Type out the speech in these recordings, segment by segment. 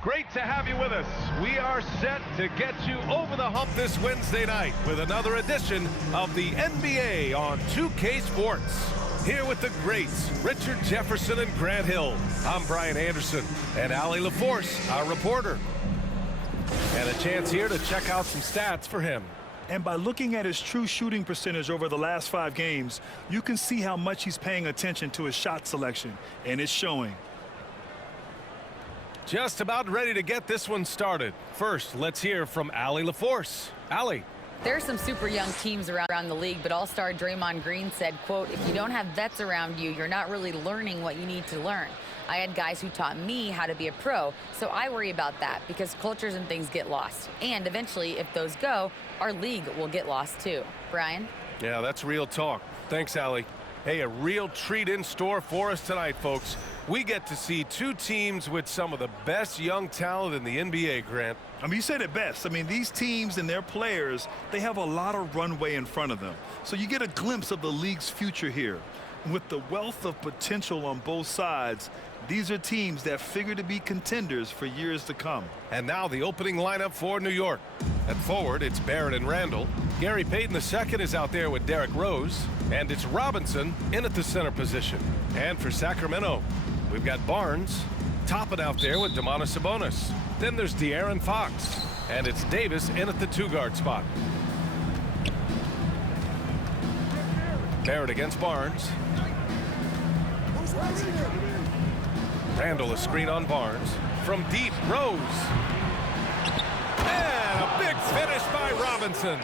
Great to have you with us. We are set to get you over the hump this Wednesday night with another edition of the NBA on 2K Sports. Here with the greats, Richard Jefferson and Grant Hill. I'm Brian Anderson, and Allie LaForce, our reporter. And a chance here to check out some stats for him. And by looking at his true shooting percentage over the last 5 games, you can see how much he's paying attention to his shot selection, and it's showing. Just about ready to get this one started. First, let's hear from Allie LaForce. Allie. There are some super young teams around the league, but All-Star Draymond Green said, quote, if you don't have vets around you, you're not really learning what you need to learn. I had guys who taught me how to be a pro, so I worry about that because cultures and things get lost. And eventually, if those go, our league will get lost too. Brian? Yeah, that's real talk. Thanks, Allie. Hey, a real treat in store for us tonight, folks. We get to see 2 teams with some of the best young talent in the NBA, Grant. I mean, you said it best. I mean, these teams and their players, they have a lot of runway in front of them. So you get a glimpse of the league's future here. With the wealth of potential on both sides, these are teams that figure to be contenders for years to come. And now the opening lineup for New York. At forward, it's Barrett and Randall. Gary Payton II is out there with Derrick Rose. And it's Robinson in at the center position. And for Sacramento, we've got Barnes, Toppin out there with Domantas Sabonis. Then there's De'Aaron Fox. And it's Davis in at the 2-guard spot. Barrett against Barnes. Randall a screen on Barnes. From deep, Rose. And a big finish by Robinson.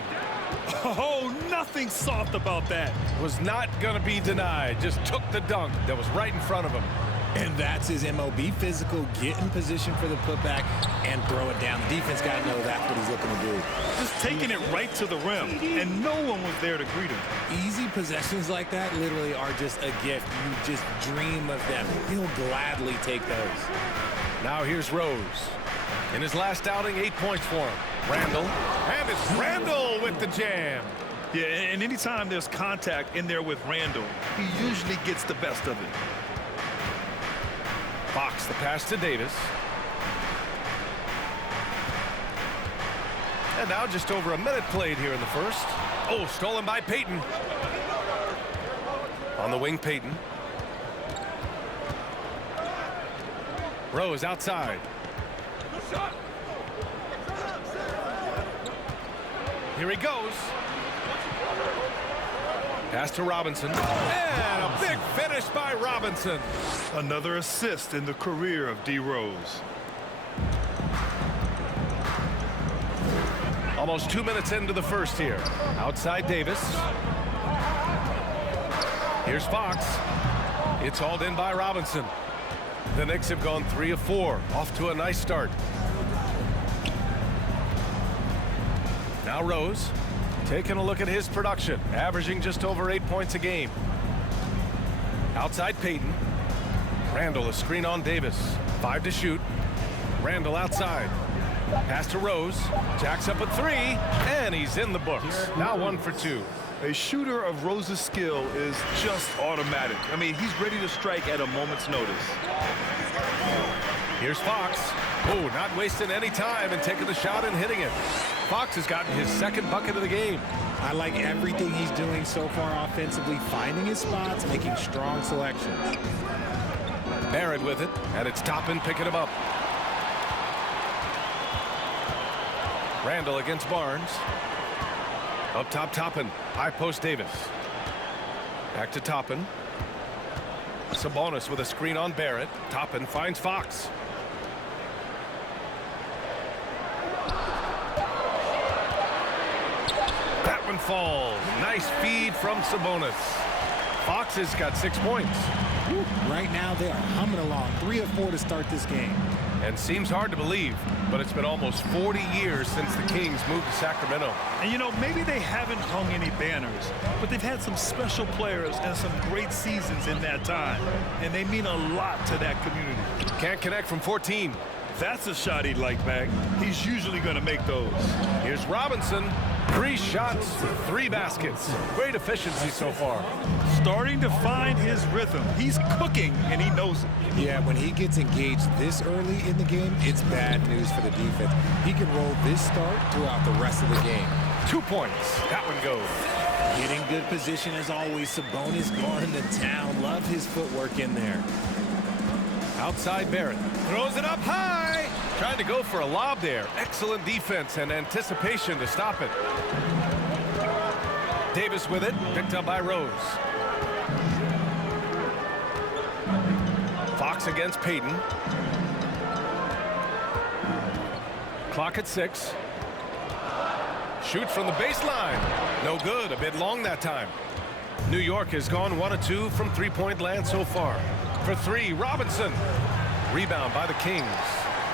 Oh, nothing soft about that. Was not going to be denied. Just took the dunk that was right in front of him. And that's his MO. Be physical, get in position for the putback, and throw it down. The defense got to know that's what he's looking to do. Just taking it right to the rim, and no one was there to greet him. Easy possessions like that literally are just a gift. You just dream of them. He'll gladly take those. Now here's Rose. In his last outing, 8 points for him. Randall. And it's Randall with the jam. Yeah, and anytime there's contact in there with Randall, he usually gets the best of it. Fox the pass to Davis. And now just over a minute played here in the first. Oh, stolen by Payton. On the wing, Payton. Rose outside. Here he goes. Pass to Robinson. And a big finish by Robinson. Another assist in the career of D. Rose. Almost 2 minutes into the first here. Outside Davis. Here's Fox. It's hauled in by Robinson. The Knicks have gone 3 of 4. Off to a nice start. Now Rose. Taking a look at his production, averaging just over 8 points a game. Outside Payton. Randall a screen on Davis. 5 to shoot. Randall outside. Pass to Rose. Jacks up a 3, and he's in the books. Now 1 for 2. A shooter of Rose's skill is just automatic. I mean, he's ready to strike at a moment's notice. Here's Fox. Oh, not wasting any time and taking the shot and hitting it. Fox has gotten his 2nd bucket of the game. I like everything he's doing so far offensively, finding his spots, making strong selections. Barrett with it, and it's Toppin picking him up. Randall against Barnes. Up top, Toppin. High post Davis. Back to Toppin. Sabonis with a screen on Barrett. Toppin finds Fox. That one falls. Nice feed from Sabonis. Fox has got 6 points. Right now, they are humming along. 3 of 4 to start this game. And seems hard to believe, but it's been almost 40 years since the Kings moved to Sacramento. And, you know, maybe they haven't hung any banners, but they've had some special players and some great seasons in that time. And they mean a lot to that community. Can't connect from 14. That's a shot he'd like back. He's usually going to make those. Here's Robinson. 3 shots, 3 baskets. Great efficiency so far. Starting to find his rhythm. He's cooking, and he knows it. Yeah, when he gets engaged this early in the game, it's bad news for the defense. He can roll this start throughout the rest of the game. 2 points. That one goes. Getting good position as always. Sabonis going to town. Love his footwork in there. Outside Barrett. Throws it up high. Trying to go for a lob there. Excellent defense and anticipation to stop it. Davis with it. Picked up by Rose. Fox against Payton. Clock at 6. Shoots from the baseline. No good. A bit long that time. New York has gone 1 of 2 from three-point land so far. For 3, Robinson. Rebound by the Kings.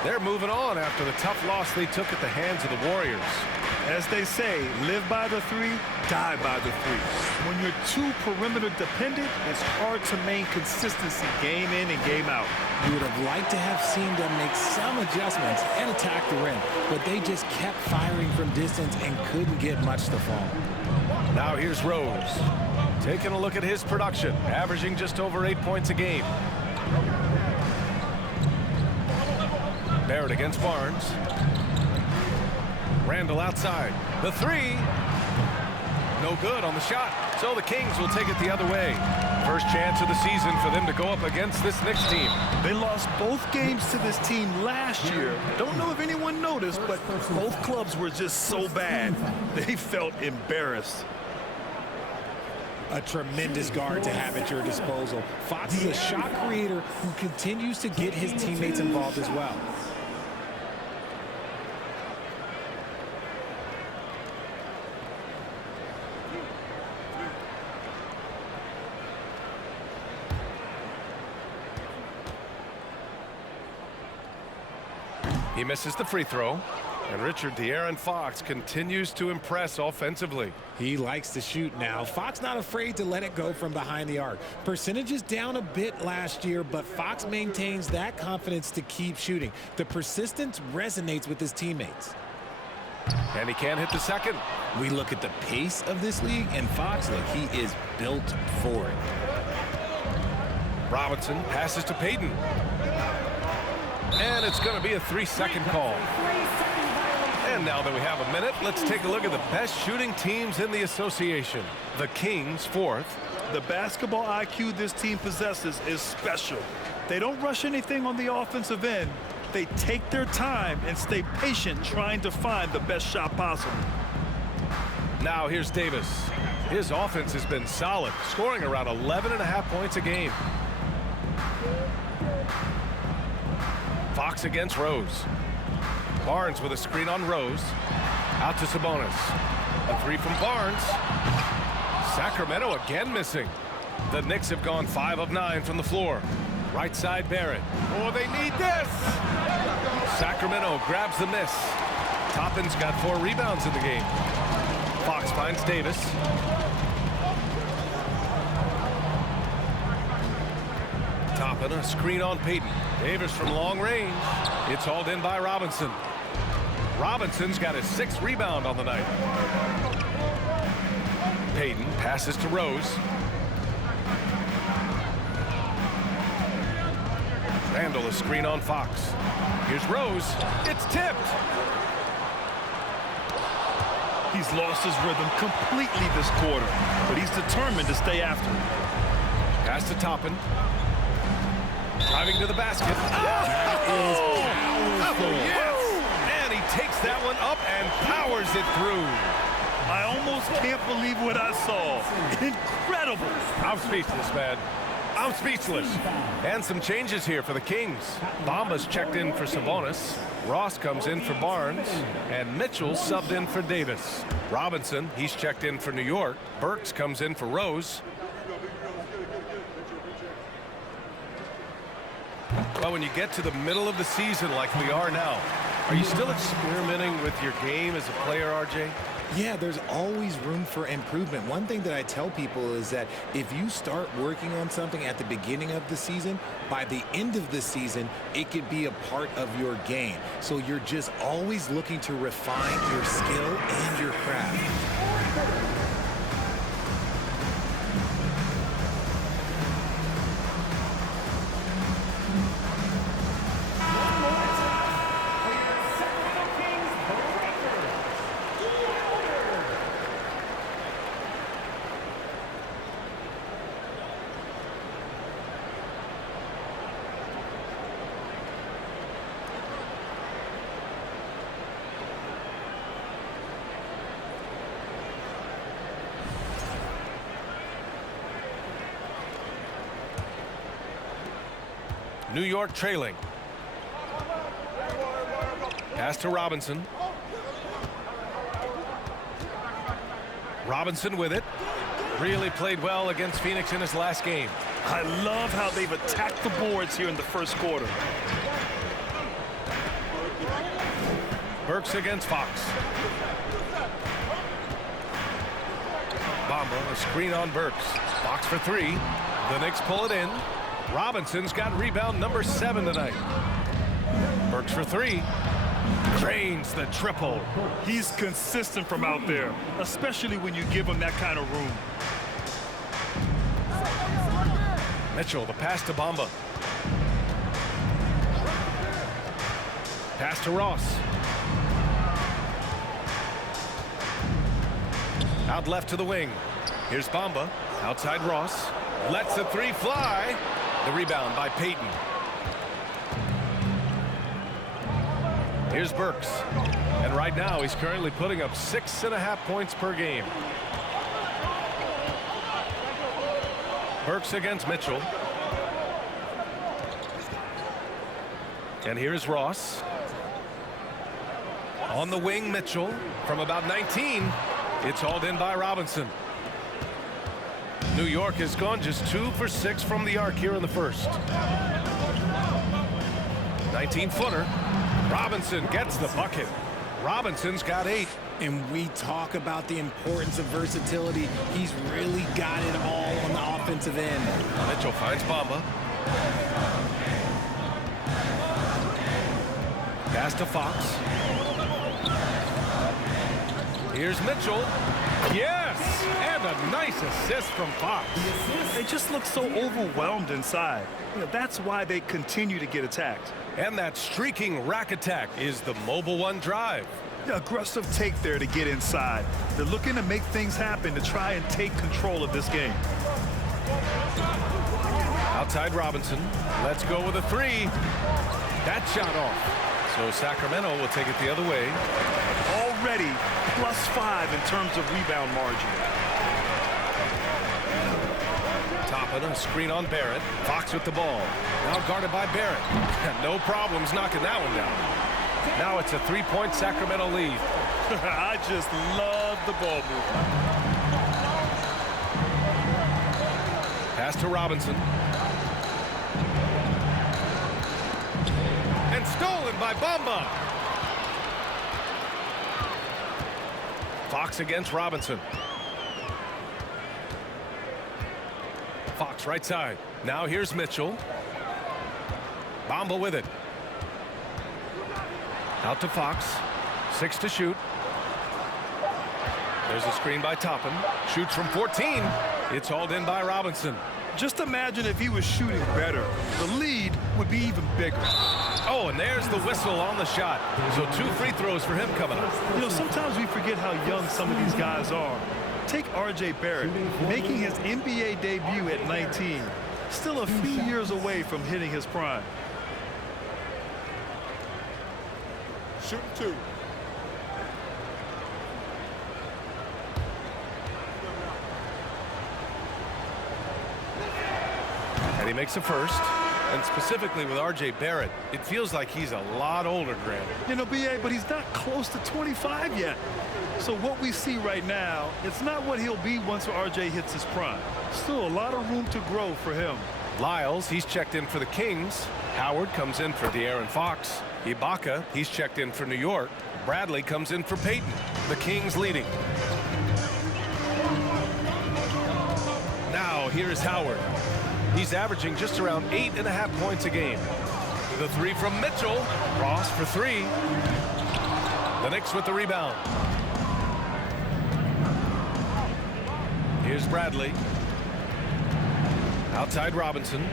They're moving on after the tough loss they took at the hands of the Warriors. As they say, live by the 3, die by the 3. When you're too perimeter dependent, it's hard to maintain consistency game in and game out. You would have liked to have seen them make some adjustments and attack the rim, but they just kept firing from distance and couldn't get much to fall. Now here's Rose. Taking a look at his production, averaging just over 8 points a game. Barrett against Barnes. Randall outside. The 3. No good on the shot. So the Kings will take it the other way. First chance of the season for them to go up against this Knicks team. They lost both games to this team last year. Don't know if anyone noticed, but both clubs were just so bad. They felt embarrassed. A tremendous guard to have at your disposal. Fox is a shot creator who continues to get his teammates involved as well. He misses the free throw. And Richard De'Aaron Fox continues to impress offensively. He likes to shoot now. Fox not afraid to let it go from behind the arc. Percentages down a bit last year, but Fox maintains that confidence to keep shooting. The persistence resonates with his teammates. And he can't hit the second. We look at the pace of this league, and Fox, look, he is built for it. Robinson passes to Payton. And it's going to be a 3-second call. And now that we have a minute, let's take a look at the best shooting teams in the association. The Kings 4th. The basketball IQ this team possesses is special. They don't rush anything on the offensive end. They take their time and stay patient trying to find the best shot possible. Now here's Davis. His offense has been solid, scoring around 11.5 points a game. Fox against Rose. Barnes with a screen on Rose. Out to Sabonis. The 3 from Barnes. Sacramento again missing. The Knicks have gone 5 of 9 from the floor. Right side Barrett. Oh, they need this! Sacramento grabs the miss. Toppin's got 4 rebounds in the game. Fox finds Davis. Toppin, a screen on Payton. Davis from long range. It's hauled in by Robinson. Robinson's got his 6th rebound on the night. Payton passes to Rose. Randall, a screen on Fox. Here's Rose. It's tipped. He's lost his rhythm completely this quarter, but he's determined to stay after it. Pass to Toppin. Driving to the basket. That is powerful. Yes! And he takes that one up and powers it through. I almost can't believe what I saw. Incredible. I'm speechless, man. I'm speechless. And some changes here for the Kings. Bamba's checked in for Sabonis. Ross comes in for Barnes. And Mitchell subbed in for Davis. Robinson, he's checked in for New York. Burks comes in for Rose. Well, when you get to the middle of the season like we are now, are you still experimenting with your game as a player, RJ? Yeah, there's always room for improvement. One thing that I tell people is that if you start working on something at the beginning of the season, by the end of the season, it could be a part of your game. So you're just always looking to refine your skill and your craft. New York trailing. Pass to Robinson. Robinson with it. Really played well against Phoenix in his last game. I love how they've attacked the boards here in the first quarter. Burks against Fox. Bamba, a screen on Burks. Fox for three. The Knicks pull it in. Robinson's got rebound number 7 tonight. Burks for three. Drains the triple. He's consistent from out there, especially when you give him that kind of room. Mitchell, the pass to Bamba. Pass to Ross. Out left to the wing. Here's Bamba. Outside Ross. Lets the three fly. The rebound by Payton. Here's Burks. And right now he's currently putting up 6.5 points per game. Burks against Mitchell. And here's Ross. On the wing, Mitchell from about 19. It's hauled in by Robinson. New York has gone just 2 for 6 from the arc here in the first. 19-footer. Robinson gets the bucket. Robinson's got 8. And we talk about the importance of versatility. He's really got it all on the offensive end. Mitchell finds Bamba. Pass to Fox. Here's Mitchell. Yes! And a nice assist from Fox. They just look so overwhelmed inside. You know, that's why they continue to get attacked. And that streaking rack attack is the Mobile One drive. The aggressive take there to get inside. They're looking to make things happen to try and take control of this game. Outside Robinson. Let's go with a three. That shot off. So Sacramento will take it the other way. Already +5 in terms of rebound margin. Toppin, a screen on Barrett. Fox with the ball. Now guarded by Barrett. No problems knocking that one down. Now it's a 3-point Sacramento lead. I just love the ball movement. Pass to Robinson. And stolen by Bamba. Fox against Robinson. Fox right side. Now here's Mitchell. Bamba with it. Out to Fox. 6 to shoot. There's a screen by Toppin. Shoots from 14. It's hauled in by Robinson. Just imagine if he was shooting better. The lead would be even bigger. Oh, and there's the whistle on the shot. So 2 free throws for him coming up. You know, sometimes we forget how young some of these guys are. Take R.J. Barrett, making his NBA debut at 19. Still a few years away from hitting his prime. Shooting 2. And he makes a first. And specifically with R.J. Barrett, it feels like he's a lot older, Grant. You know, B.A., but he's not close to 25 yet. So what we see right now, it's not what he'll be once R.J. hits his prime. Still a lot of room to grow for him. Lyles, he's checked in for the Kings. Howard comes in for De'Aaron Fox. Ibaka, he's checked in for New York. Bradley comes in for Peyton. The Kings leading. Now here's Howard. He's averaging just around 8.5 points a game. The three from Mitchell. Ross for three. The Knicks with the rebound. Here's Bradley. Outside Robinson.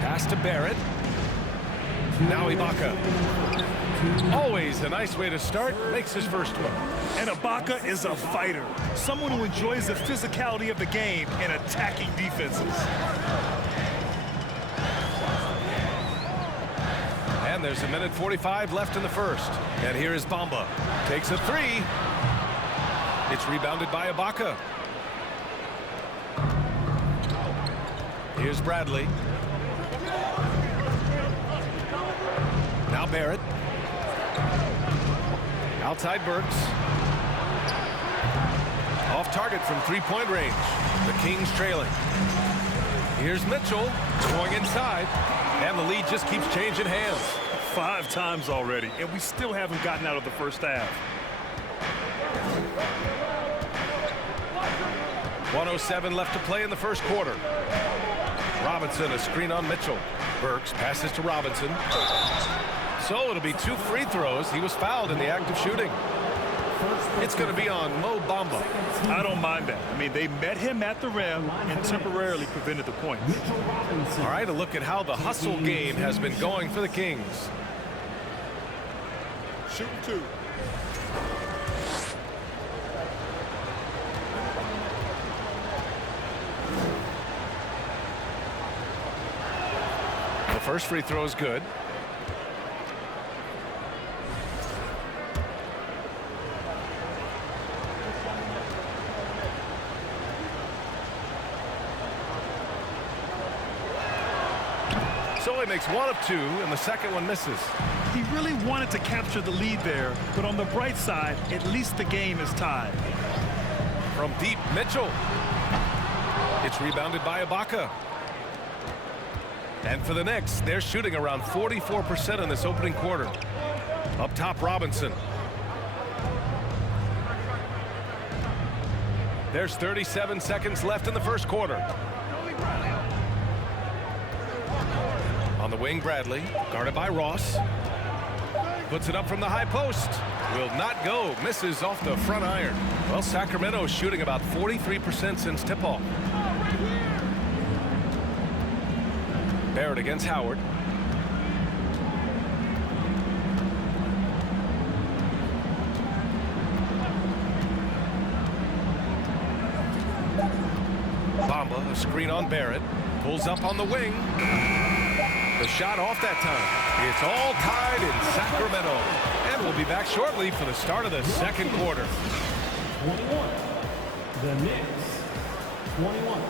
Pass to Barrett. Now Ibaka. Always a nice way to start. Makes his first one. And Ibaka is a fighter. Someone who enjoys the physicality of the game and attacking defenses. And there's a minute 45 left in the first. And here is Bamba. Takes a three. It's rebounded by Ibaka. Here's Bradley. Now Barrett. Outside Burks. Off target from three-point range. The Kings trailing. Here's Mitchell going inside. And the lead just keeps changing hands. 5 times already, and we still haven't gotten out of the first half. 1:07 left to play in the first quarter. Robinson, a screen on Mitchell. Burks passes to Robinson. So it'll be 2 free throws. He was fouled in the act of shooting. It's going to be on Mo Bamba. I don't mind that. I mean, they met him at the rim and temporarily prevented the point. All right, a look at how the hustle game has been going for the Kings. Shooting 2. The first free throw is good. So he makes 1 of 2, and the second one misses. He really wanted to capture the lead there, but on the bright side, at least the game is tied. From deep, Mitchell. It's rebounded by Ibaka. And for the Knicks, they're shooting around 44% in this opening quarter. Up top, Robinson. There's 37 seconds left in the first quarter. On the wing, Bradley, guarded by Ross. Puts it up from the high post. Will not go. Misses off the front iron. Well, Sacramento is shooting about 43% since tip-off. Barrett against Howard. Bamba, a screen on Barrett. Pulls up on the wing. The shot off that time. It's all tied in Sacramento. And we'll be back shortly for the start of the second quarter. 21. The Knicks, 21.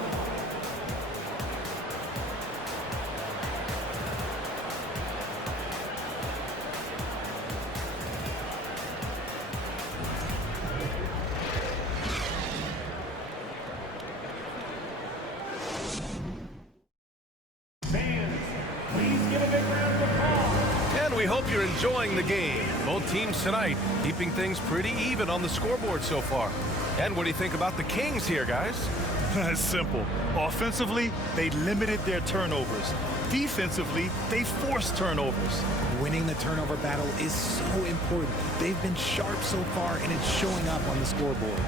We hope you're enjoying the game. Both teams tonight keeping things pretty even on the scoreboard so far. And what do you think about the Kings here, guys? It's simple. Offensively, they limited their turnovers. Defensively, they forced turnovers. Winning the turnover battle is so important. They've been sharp so far, and it's showing up on the scoreboard.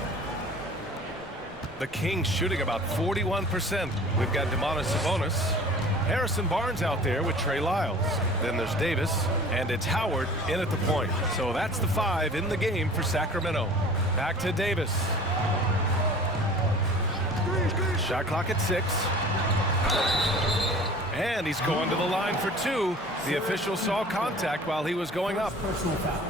The Kings shooting about 41%. We've got Domantas Sabonis. Harrison Barnes out there with Trey Lyles. Then there's Davis, and it's Howard in at the point. So that's the 5 in the game for Sacramento. Back to Davis. Shot clock at 6. And he's going to the line for 2. The official saw contact while he was going up. Personal foul.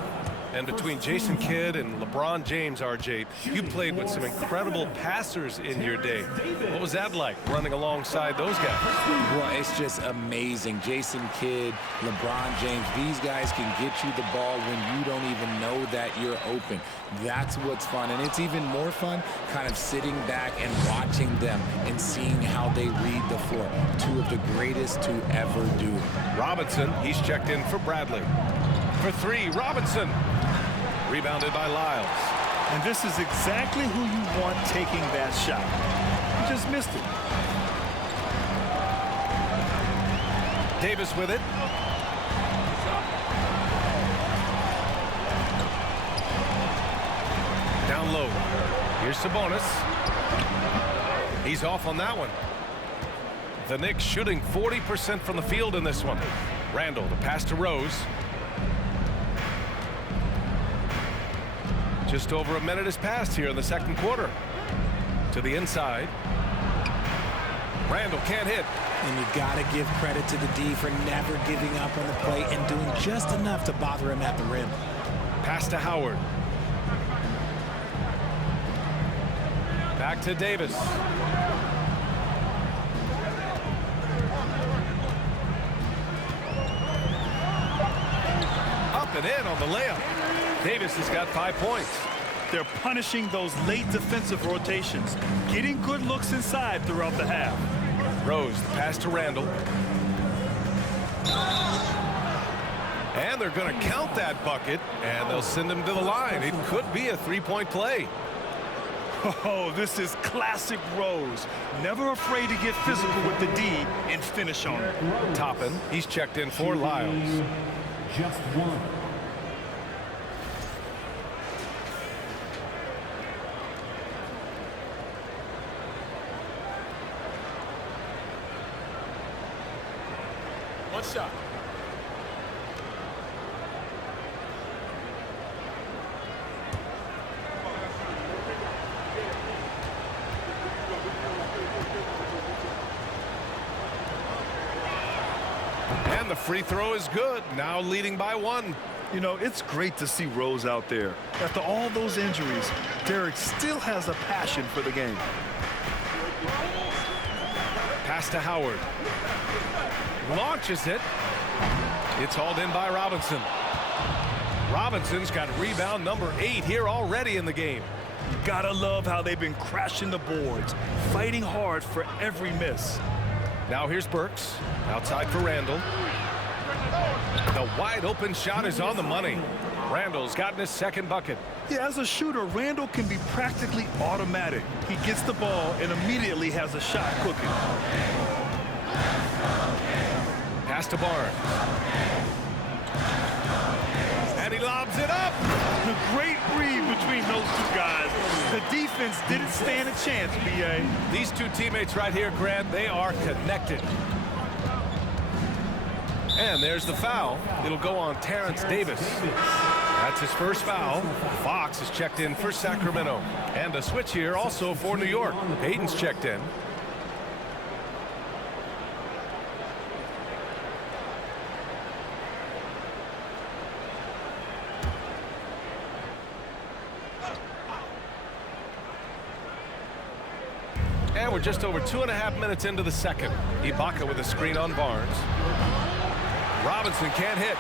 And between Jason Kidd and LeBron James, RJ, you played with some incredible passers in your day. What was that like, running alongside those guys? Well, it's just amazing. Jason Kidd, LeBron James, these guys can get you the ball when you don't even know that you're open. That's what's fun. And it's even more fun kind of sitting back and watching them and seeing how they read the floor. Two of the greatest to ever do it. Robinson, he's checked in for Bradley. For three, Robinson. Rebounded by Lyles. And this is exactly who you want taking that shot. He just missed it. Davis with it. Down low. Here's Sabonis. He's off on that one. The Knicks shooting 40% from the field in this one. Randall, the pass to Rose. Just over a minute has passed here in the second quarter. To the inside. Randall can't hit. And you got to give credit to the D for never giving up on the play and doing just enough to bother him at the rim. Pass to Howard. Back to Davis. Up and in on the layup. Davis has got 5 points. They're punishing those late defensive rotations, getting good looks inside throughout the half. Rose, the pass to Randall. And they're going to count that bucket, and they'll send him to the line. It could be a three-point play. Oh, this is classic Rose. Never afraid to get physical with the D and finish on it. Toppin, he's checked in for Lyles. Just one. One shot. And the free throw is good. Now leading by 1. You know, it's great to see Rose out there. After all those injuries, Derek still has a passion for the game. Pass to Howard. Launches it. It's hauled in by Robinson. Robinson's got rebound number 8 here already in the game. Gotta love how they've been crashing the boards, fighting hard for every miss. Now here's Burks. Outside for Randall. The wide open shot is on the money. Randall's gotten his second bucket. Yeah, as a shooter, Randall can be practically automatic. He gets the ball and immediately has a shot cooking. Pass to Barnes. And he lobs it up. The great read between those two guys. The defense didn't stand a chance, B.A. These two teammates right here, Grant, they are connected. And there's the foul. It'll go on Terrence Davis. That's his first foul. Fox is checked in for Sacramento. And a switch here also for New York. Hayden's checked in. And we're just over 2.5 minutes into the second. Ibaka with a screen on Barnes. Robinson can't hit.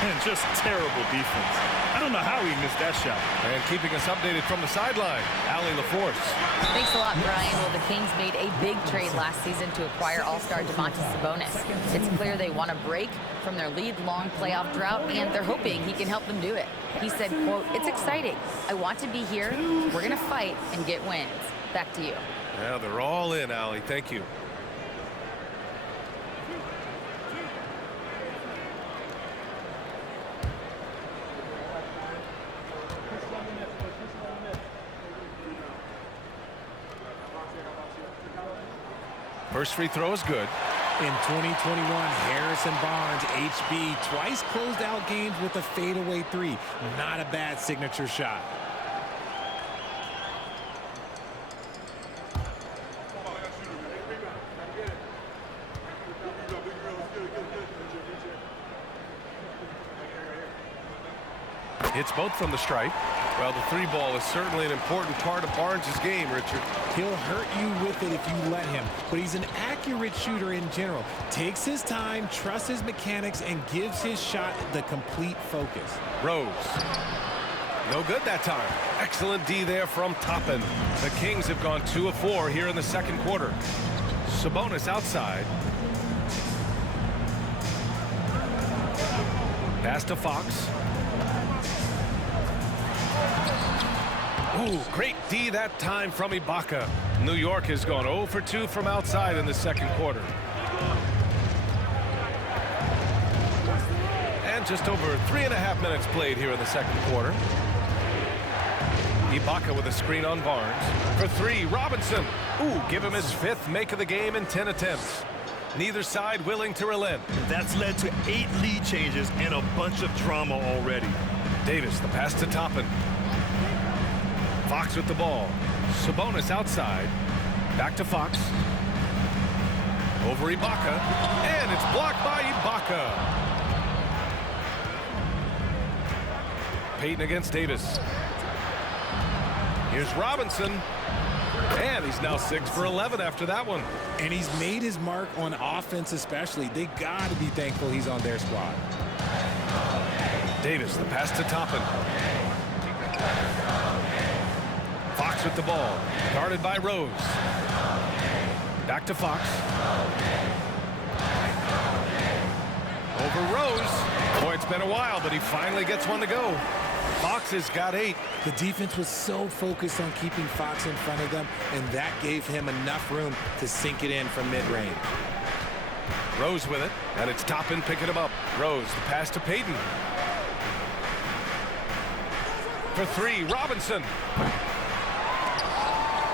And just terrible defense. I don't know how he missed that shot. And keeping us updated from the sideline, Allie LaForce. Thanks a lot, Brian. Well, the Kings made a big trade last season to acquire all-star Domantas Sabonis. It's clear they want to break from their lead-long playoff drought, and they're hoping he can help them do it. He said, quote, "It's exciting. I want to be here. We're going to fight and get wins." Back to you. Yeah, they're all in, Allie. Thank you. First free throw is good. In 2021, Harrison Barnes, HB, twice closed out games with a fadeaway 3. Not a bad signature shot. Hits both from the stripe. Well, the three ball is certainly an important part of Barnes' game, Richard. He'll hurt you with it if you let him, but he's an accurate shooter in general. Takes his time, trusts his mechanics, and gives his shot the complete focus. Rose. No good that time. Excellent D there from Toppin. The Kings have gone 2 of 4 here in the second quarter. Sabonis outside. Pass to Fox. Ooh, great D that time from Ibaka. New York has gone 0 for 2 from outside in the second quarter. And just over 3.5 minutes played here in the second quarter. Ibaka with a screen on Barnes. For 3, Robinson. Ooh, give him his 5th make of the game in 10 attempts. Neither side willing to relent. That's led to 8 lead changes and a bunch of drama already. Davis, the pass to Toppin. Fox with the ball. Sabonis outside. Back to Fox. Over Ibaka. And it's blocked by Ibaka. Payton against Davis. Here's Robinson. And he's now 6 for 11 after that one. And he's made his mark on offense especially. They got to be thankful he's on their squad. Davis, the pass to Toppin. Fox with the ball. Guarded by Rose. Back to Fox. Over Rose. Boy, it's been a while, but he finally gets one to go. Fox has got 8. The defense was so focused on keeping Fox in front of them, and that gave him enough room to sink it in from mid-range. Rose with it, and it's Toppin picking him up. Rose, the pass to Payton. For 3, Robinson.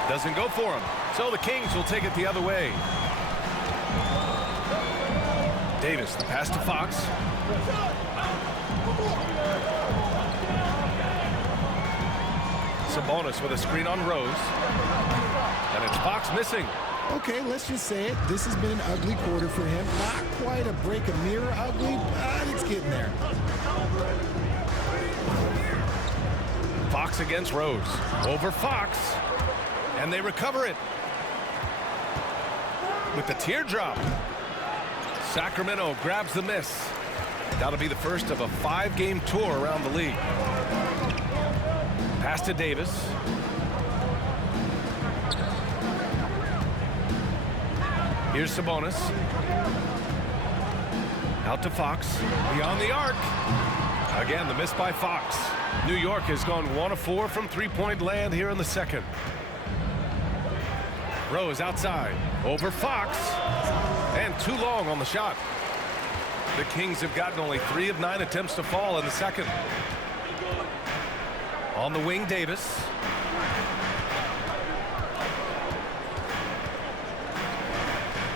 Doesn't go for him, so the Kings will take it the other way. Davis, the pass to Fox. Sabonis with a screen on Rose. And it's Fox missing. Okay, let's just say it. This has been an ugly quarter for him. Not quite a break a mirror ugly, but it's getting there. Fox against Rose. Over Fox. And they recover it. With the teardrop. Sacramento grabs the miss. That'll be the first of a 5-game tour around the league. Pass to Davis. Here's Sabonis. Out to Fox. Beyond the arc. Again, the miss by Fox. New York has gone 1 of 4 from three-point land here in the second. Rose outside. Over Fox. And too long on the shot. The Kings have gotten only 3 of 9 attempts to fall in the second. On the wing, Davis.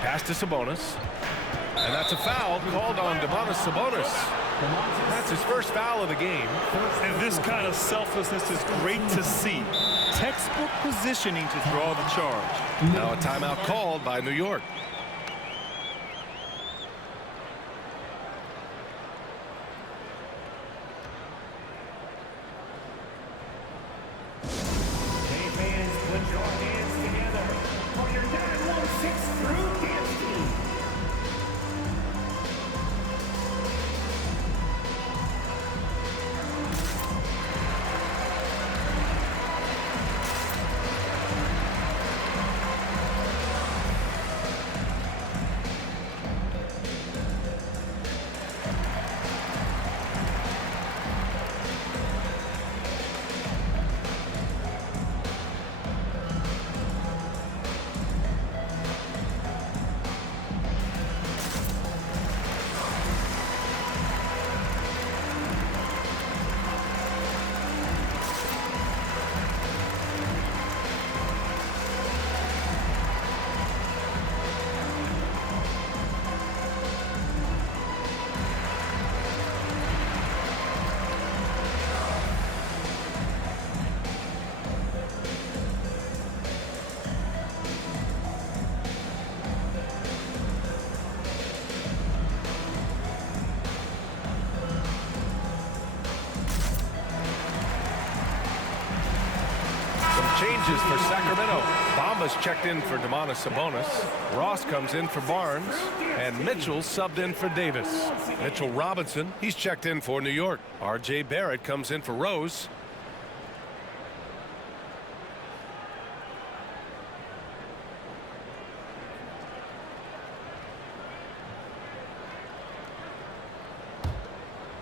Pass to Sabonis. And that's a foul called on Domantas Sabonis. That's his first foul of the game. And this kind of selflessness is great to see. Textbook positioning to draw the charge. Now a timeout called by New York. changes for Sacramento. Bamba's checked in for Domantas Sabonis. Ross comes in for Barnes. And Mitchell subbed in for Davis. Mitchell Robinson, he's checked in for New York. R.J. Barrett comes in for Rose.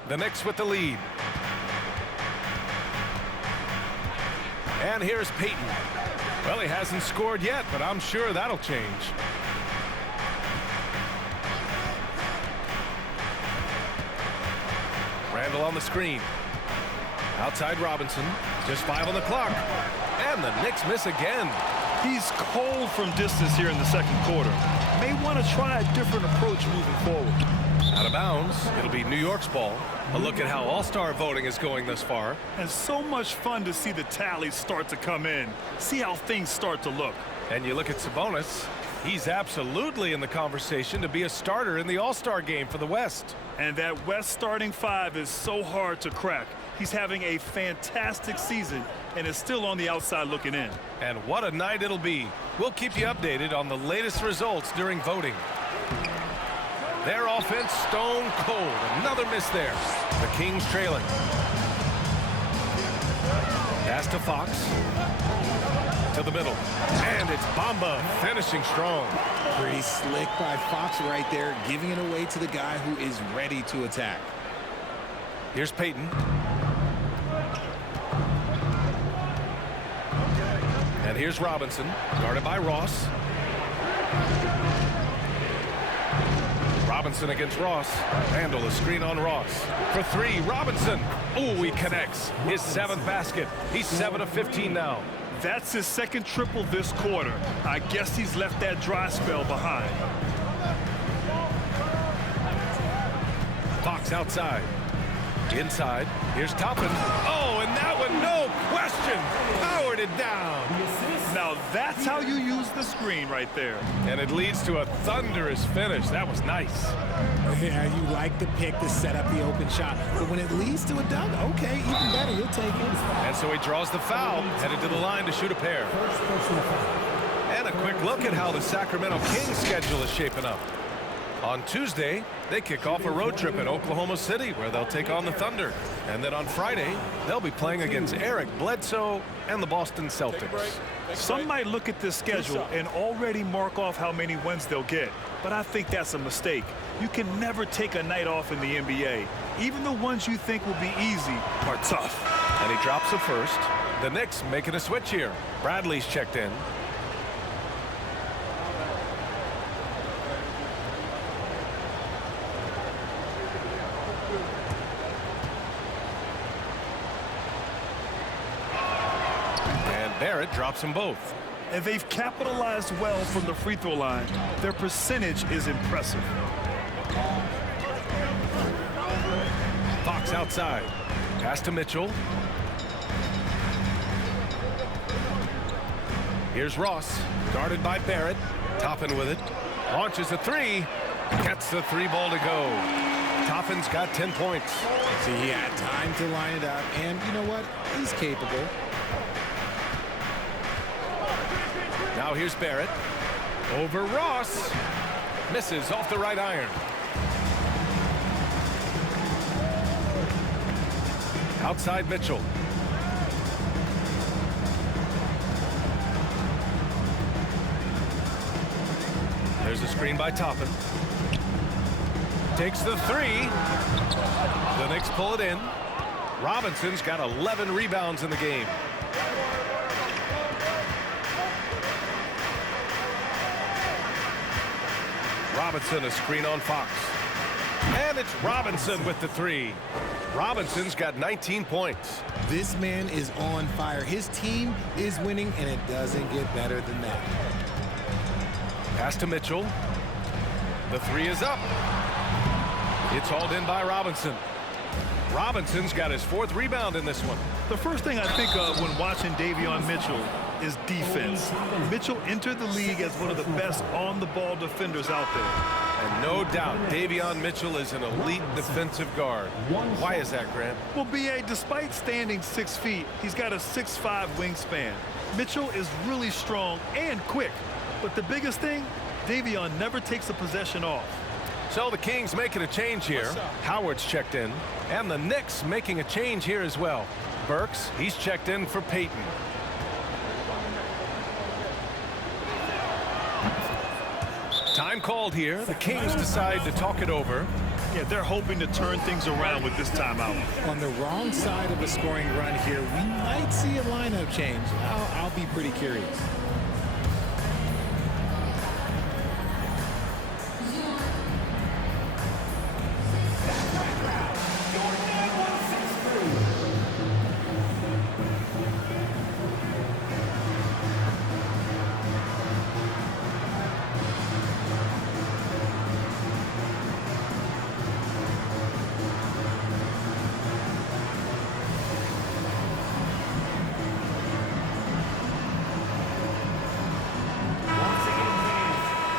The Knicks with the lead. And here's Payton. Well, he hasn't scored yet, but I'm sure that'll change. Randall on the screen. Outside Robinson. Just 5 on the clock. And the Knicks miss again. He's cold from distance here in the second quarter. May want to try a different approach moving forward. Out of bounds. It'll be New York's ball. A look at how All-Star voting is going thus far. And so much fun to see the tallies start to come in. See how things start to look. And you look at Sabonis. He's absolutely in the conversation to be a starter in the All-Star game for the West. And that West starting 5 is so hard to crack. He's having a fantastic season and is still on the outside looking in. And what a night it'll be. We'll keep you updated on the latest results during voting. Their offense stone cold. Another miss there. The Kings trailing. Pass to Fox. To the middle. And it's Bamba finishing strong. Pretty slick by Fox right there, giving it away to the guy who is ready to attack. Here's Payton. And here's Robinson, guarded by Ross. Robinson against Ross. Randall, a screen on Ross. For 3, Robinson. Ooh, he connects. His 7th basket. He's 7 of 15 now. That's his second triple this quarter. I guess he's left that dry spell behind. Fox outside. Inside. Here's Toppin. Oh, and that one, no question. Powered it down. Now that's how you use the screen right there. And it leads to a thunderous finish. That was nice. Yeah, you like the pick to set up the open shot. But when it leads to a dunk, okay, even better, you'll take it. And so he draws the foul, headed to the line to shoot a pair. And a quick look at how the Sacramento Kings schedule is shaping up. On Tuesday, they kick off a road trip at Oklahoma City where they'll take on the Thunder. And then on Friday, they'll be playing against Eric Bledsoe and the Boston Celtics. Some might look at this schedule and already mark off how many wins they'll get. But I think that's a mistake. You can never take a night off in the NBA. Even the ones you think will be easy are tough. And he drops the first. The Knicks making a switch here. Bradley's checked in. Barrett drops them both. And they've capitalized well from the free throw line. Their percentage is impressive. Fox outside. Pass to Mitchell. Here's Ross, guarded by Barrett. Toppin with it. Launches a 3. Gets the 3 ball to go. Toppin's got 10 points. See, he had time to line it up, and you know what? He's capable. Now here's Barrett. Over Ross. Misses off the right iron. Outside Mitchell. There's a screen by Toppin. Takes the 3. The Knicks pull it in. Robinson's got 11 rebounds in the game. Robinson, a screen on Fox. And it's Robinson with the 3. Robinson's got 19 points. This man is on fire. His team is winning, and it doesn't get better than that. Pass to Mitchell. The 3 is up. It's hauled in by Robinson. Robinson's got his 4th rebound in this one. The first thing I think of when watching Davion Mitchell is defense. Mitchell entered the league as one of the best on-the-ball defenders out there. And no doubt, Davion Mitchell is an elite defensive guard. Why is that, Grant? Well, B.A., despite standing 6 feet, he's got a 6'5" wingspan. Mitchell is really strong and quick. But the biggest thing, Davion never takes a possession off. So the Kings making a change here. Howard's checked in. And the Knicks making a change here as well. Burks, he's checked in for Payton. Time called here. The Kings decide to talk it over. Yeah, they're hoping to turn things around with this timeout. On the wrong side of a scoring run here, we might see a lineup change. I'll be pretty curious.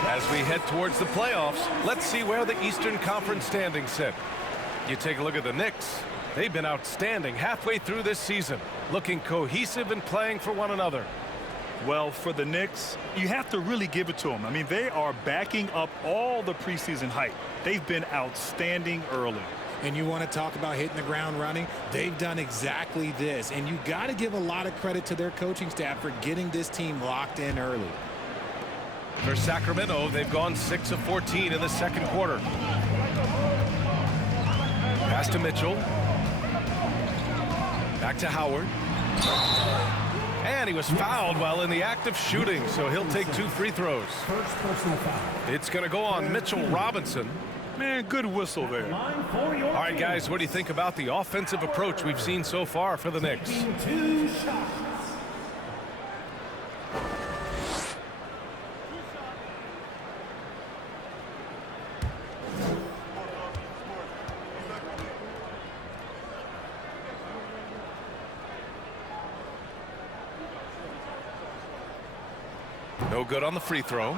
As we head towards the playoffs, let's see where the Eastern Conference standings sit. You take a look at the Knicks. They've been outstanding halfway through this season, looking cohesive and playing for one another. Well, for the Knicks, you have to really give it to them. I mean, they are backing up all the preseason hype. They've been outstanding early. And you want to talk about hitting the ground running? They've done exactly this. And you got to give a lot of credit to their coaching staff for getting this team locked in early. For Sacramento, they've gone 6 of 14 in the second quarter. Pass to Mitchell. Back to Howard. And he was fouled while in the act of shooting, so he'll take 2 free throws. First personal foul. It's going to go on Mitchell Robinson. Man, good whistle there. Line for your All right, team. guys, what do you think about the offensive approach we've seen so far for the Knicks? 2 shots. No good on the free throw.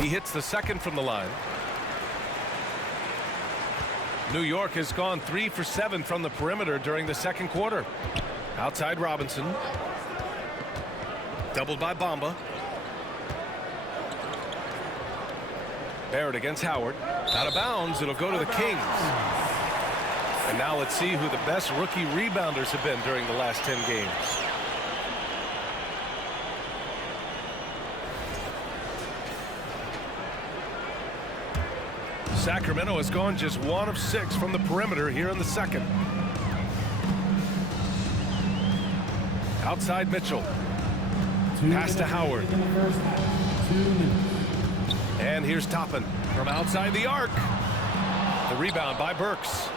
He hits the second from the line. New York has gone 3 for 7 from the perimeter during the second quarter. Outside Robinson. Doubled by Bamba. Barrett against Howard. Out of bounds. It'll go to the Kings. And now let's see who the best rookie rebounders have been during the last 10 games. Sacramento has gone just 1 of 6 from the perimeter here in the second. Outside Mitchell. Pass to Howard. In the first half. 2 minutes. And here's Toppin from outside the arc. The rebound by Burks.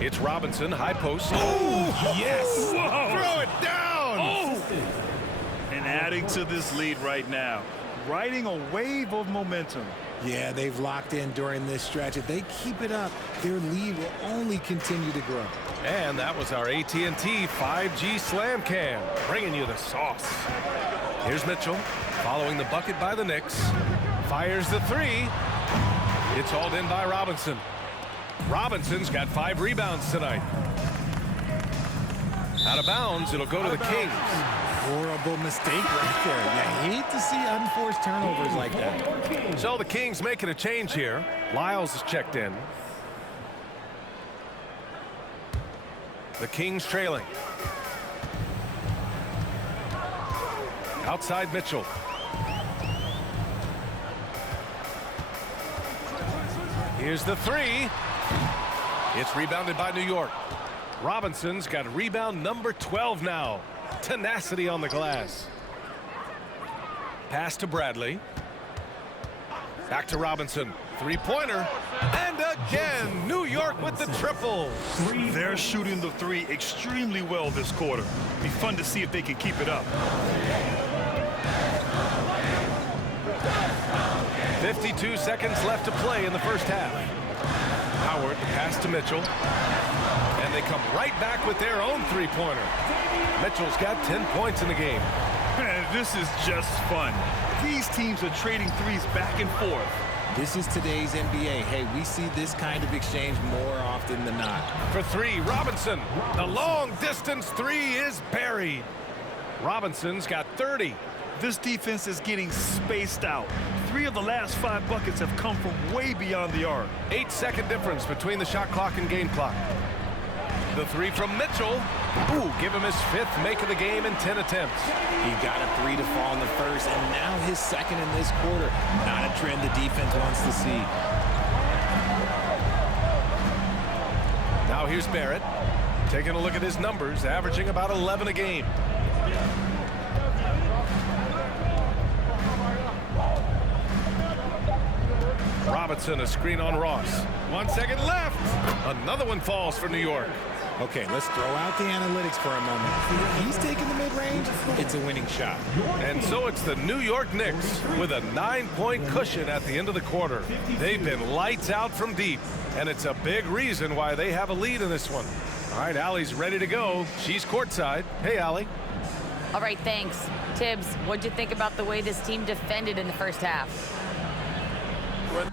It's Robinson, high post. Oh, yes! Whoa. Throw it down! Oh! And adding to this lead right now. Riding a wave of momentum. Yeah, they've locked in during this stretch. If they keep it up, their lead will only continue to grow. And that was our AT&T 5G Slam Cam, bringing you the sauce. Here's Mitchell, following the bucket by the Knicks. Fires the 3. It's hauled in by Robinson. Robinson's got 5 rebounds tonight. Out of bounds, it'll go to the Kings. Horrible mistake right there. You hate to see unforced turnovers like that. So the Kings making a change here. Lyles is checked in. The Kings trailing. Outside Mitchell. Here's the 3. It's rebounded by New York. Robinson's got rebound number 12 now. Tenacity on the glass. Pass to Bradley. Back to Robinson. 3-pointer. And again, New York with the triple. They're shooting the 3 extremely well this quarter. Be fun to see if they can keep it up. 52 seconds left to play in the first half. Howard, pass to Mitchell. And they come right back with their own three-pointer. Mitchell's got 10 points in the game. This is just fun. These teams are trading threes back and forth. This is today's NBA. Hey, we see this kind of exchange more often than not. For three, Robinson. The long-distance three is buried. Robinson's got 30. This defense is getting spaced out. 3 of the last 5 buckets have come from way beyond the arc. 8-second difference between the shot clock and game clock. The three from Mitchell. Ooh, give him his 5th make of the game in 10 attempts. He got a 3 to fall in the first, and now his 2nd in this quarter. Not a trend the defense wants to see. Now here's Barrett. Taking a look at his numbers, averaging about 11 a game. Robinson, a screen on Ross. 1 second left. Another one falls for New York. Okay, let's throw out the analytics for a moment. If he's taking the mid-range, it's a winning shot. And so it's the New York Knicks with a 9-point cushion at the end of the quarter. They've been lights out from deep, and it's a big reason why they have a lead in this one. All right, Allie's ready to go. She's courtside. Hey, Allie. All right, thanks. Tibbs, what'd you think about the way this team defended in the first half? When